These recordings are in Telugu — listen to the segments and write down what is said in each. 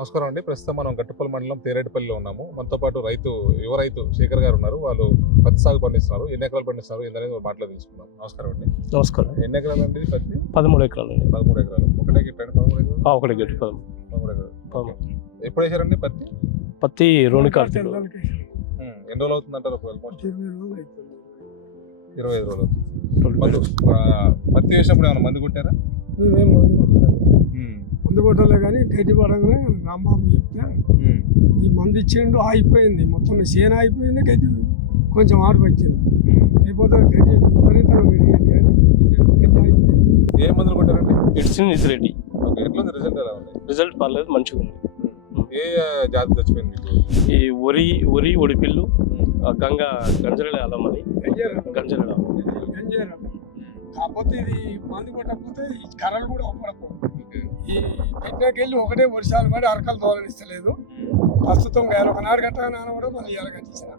నమస్కారం అండి. ప్రస్తుతం మనం గట్టుపల్లి మండలం తేరేటిపల్లిలో ఉన్నాము. మనతో పాటు యువ రైతు శేఖర్ గారు ఉన్నారు. వాళ్ళు పత్తి సాగు పండిస్తున్నారు. ఎన్ని ఎకరాలు పండిస్తున్నారు ఏంటనేది మాటలో తెలుసుకుందాం. నమస్కారం అండి. నమస్కారం. ఎన్ని ఎకరాలు అండి పత్తి? 13 ఎకరాలు అండి. 13 ఎకరాలు. ఒకటే గిట్టండి 13 ఎకరాలు? ఒకటే గిట్టు 13 ఎకరాలు. ఎప్పుడు వేసారండి పత్తి? పత్తి 2 కార్తీలు. ఎన్ని రోజులు అవుతుంది అంటారు? 25 రోజులు అవుతుంది. పత్తి వేసినప్పుడు ఏమైనా మందు కొట్టారా? మేమేం మందు కొట్టలేదు. మందు కొట్టలే కానీ గడ్డి పడంగానే రాంబాబు చెప్తే ఈ మందు ఇచ్చిండు, ఆగిపోయింది మొత్తం. చేను ఆగిపోయింది, గడ్డి కొంచెం ఆడు వచ్చింది. లేకపోతే గడ్డి విపరీతంగా పెరిగింది కానీ గడ్డి ఆగిపోయింది. ఏ మందులు కొట్టారండి? ఇడ్సిన్ ఇసిరెడ్డి. ఓకే, ఎట్లా ఉంది రిజల్ట్? ఎలా ఉంది? రిజల్ట్ పర్లేదు, మంచిగా ఉంది. ఏ జాతి చచ్చిపోయింది మీకు? ఈ ఒరి ఒడిపిల్లు, గంజరల అలమని గంజరల. కాకపోతే ఇది మందు కొట్టకపోతే ఈ కర్రలు కూడా ఒప్పడకు. ఈ పెట్టకెళ్ళి ఒకటే వర్షాలు పడి అరకలు తోలనిస్తలేదు. ప్రస్తుతం ఒకనాడు గట్ట నాన్న కూడా మళ్ళీ ఇలా కట్టించిన.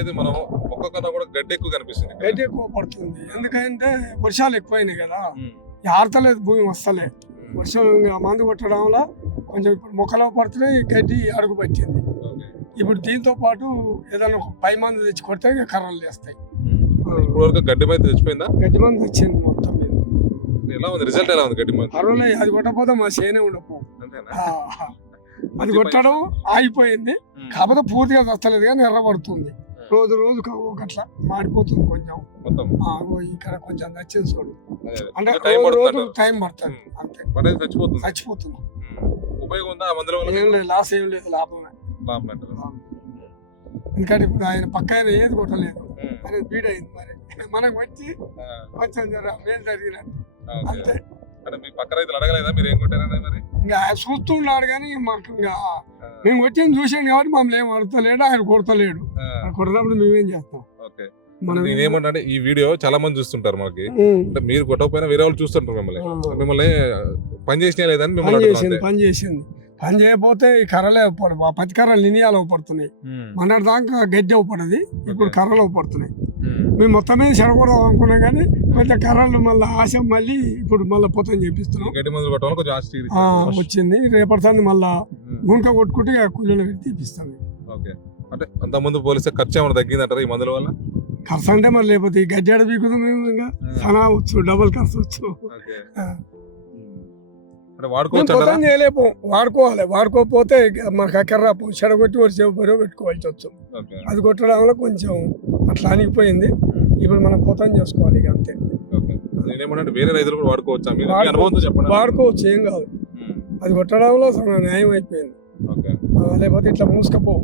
అయితే మనం ఒక్కొక్క కూడా గడ్డి ఎక్కువ కనిపిస్తుంది. గడ్డి ఎక్కువ పడుతుంది, ఎందుకంటే వర్షాలు ఎక్కువైనాయి కదా. ఆడతలేదు, భూమి వస్తలే. వర్షం మందు కొట్టడం వల్ల కొంచెం ఇప్పుడు మొక్కలో పడుతున్నాయి, గడ్డి అడుగు పట్టింది. ఇప్పుడు దీంతో పాటు ఏదైనా ఒక పై మందు తెచ్చి కొడితే కర్రలు చేస్తాయి. ఇప్పుడు వరకు గడ్డి మంది తెచ్చిపోయిందా? గడ్డి మంది వచ్చింది మొత్తం మీద. ఎలా ఉంది రిజల్ట్? ఎలా ఉంది గడ్డి మంది? పర్వాలేదు, అది కొట్టకపోతే మా చేనే ఉండపో. అది కొట్టడం ఆగిపోయింది, కాకపోతే పూర్తిగా వస్తలేదు కానీ ఎర్రబడుతుంది. రోజు రోజు అట్లా మాడిపోతుంది కొంచెం. ఇక్కడ కొంచెం నచ్చింది చూడు, అంటే రోజు టైం పడుతుంది అంతే. చచ్చిపోతుంది. ఏం లేదు, లాస్ ఏం లేదు, లాభమే. ఎందుకంటే ఇప్పుడు ఆయన పక్క ఆయన ఏది కొట్టలేదు, అనేది బీడ్ అయింది. మరి మనకు వచ్చి కొంచెం మేలు జరిగినట్టు అంతే. ఇంకా చూస్తున్నాడు కానీ మాకు ఇంకా మేము వచ్చింది చూసాను కాబట్టి మమ్మల్ని ఏం అడతలేడు, ఆయన కొడతలేడు. కొట్టినప్పుడు మేమేం చేస్తాం? మనం ఏమంటే ఈ వీడియో చాలా మంది చూస్తుంటారు మనకి, అంటే మీరు కొట్టకపోయినా వేరే వాళ్ళు చూస్తుంటారు మిమ్మల్ని పని చేసినా లేదని. పని చేసింది. పని చేయకపోతే ఈ కర్రలే పత్తి కర్రలు నినియాలు పడుతున్నాయి. మొన్నటి దాకా గడ్డి పడది, ఇప్పుడు కర్రలు పడుతున్నాయి. మేము మొత్తం మీద చెడకూడదు అనుకున్నాం కానీ కొంచెం కర్రలు మళ్ళీ ఆశ మళ్ళీ ఇప్పుడు మళ్ళీ పొతం చేపిస్తున్నాం. వచ్చింది రేపటి మళ్ళా గుంక కొట్టుకుంటే కూలీలు పెట్టి తీపిస్తాం. అంటే అంత ముందు పోలిస్తే ఖర్చు ఏమైనా తగ్గింది అంటారు ఈ మందుల వల్ల? ఖర్చు అంటే మరి లేకపోతే ఈ గడ్డి ఆడ బీకుదు మేము ఇంకా చాలా వచ్చు, డబుల్ ఖర్చు వచ్చు. చేయలేము, వాడుకోవాలి. వాడుకోకపోతే మనకు అక్కర్రా చెడగొట్టి ఒక సేపు బరువు పెట్టుకోవాల్సి వచ్చు. అది కొట్టడం వల్ల కొంచెం అట్లా అనిగిపోయింది. ఇప్పుడు మనం పొతం చేసుకోవాలి ఇక అంతే. వేరే రైతులు కూడా వాడుకోవచ్చు, ఏం కాదు. అది కొట్టడంలో న్యాయం అయిపోయింది, లేకపోతే ఇట్లా మూసుకపో.